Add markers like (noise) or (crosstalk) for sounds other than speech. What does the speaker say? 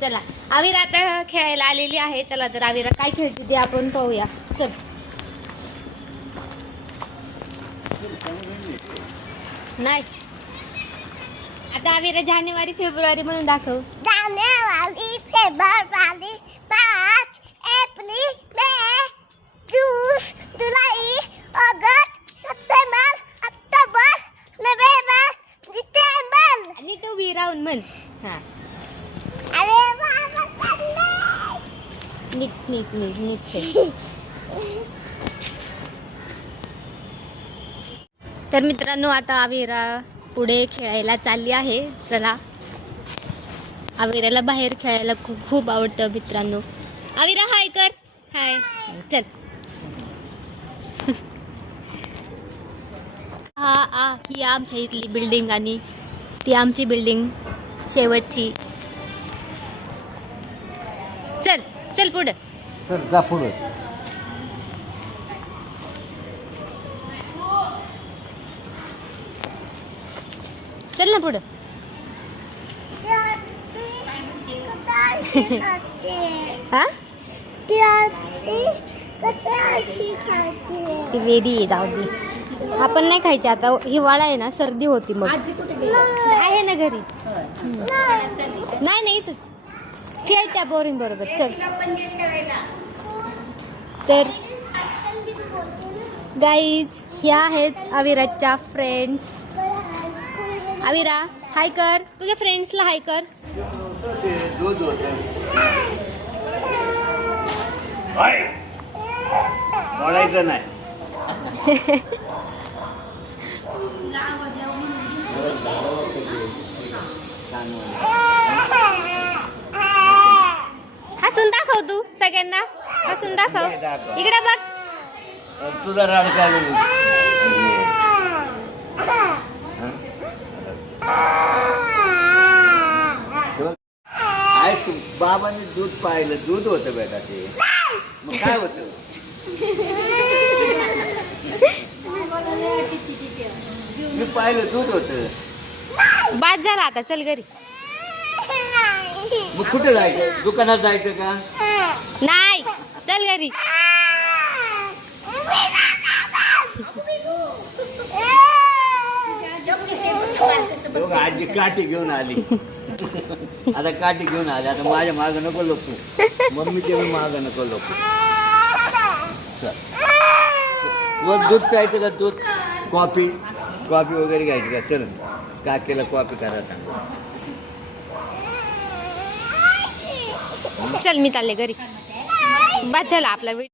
चला आविरा आता. खेळायला आलेली आहे. चला तर आविरा काय खेळते ते आपण पाहूया. चल. नाही. आता आविरा जानेवारी फेब्रुवारी म्हणून दाखव. जानेवारी फेब्रुवारी. राहून म्हण. हा. निक खेळ. तर मित्रांनो आता आविरा पुढे खेळायला चालली आहे. चला. आविराला बाहेर खेळायला खूप खूप आवडतं मित्रांनो. आविरा हाय कर. हाय. चल. हा आ ही आमच्या इथली बिल्डिंग आणि ती आमची बिल्डिंग. शेवटची. चल चल पुढं. सर जा पुढं. चल ना पुढं. (laughs) हा? ती वेदी आहे जाऊ दे. आपण नाही खायची. आता हिवाळा आहे ना सर्दी होती मग. आहे ना घरी. नाही नाही इथंच. खेळ त्या बोरिंग बरोबर. चल. तर गाईज ह्या आहेत अविराजच्या फ्रेंड्स अविरा हाय कर. तुझ्या फ्रेंड्सला हाय. कर नाही. हसून दाखव तू सगळ्यांना. हसून दाखव. इकडे बघ. तुझा राड बाबाने दूध पाहिलं. दूध होतं बेटा ते. मग काय होतं? (laughs) मी पाहिलं दूध होतं. बाद झाला आता चल घरी. मग कुठे जायचं? दुकानात जायचं का? नाही चल घरी. आजी काठी घेऊन आली. आता काठी घेऊन आली. आता माझ्या माग नको लोकू. मम्मीचे मी माग नको लोकू. चल. वर दूध प्यायचं का दूध? कॉफी. कॉफी वगैरे घ्यायची का? चल. काकीला कॉफी करा सांग. चल मी चालले घरी. बस झाला आपला वेळ.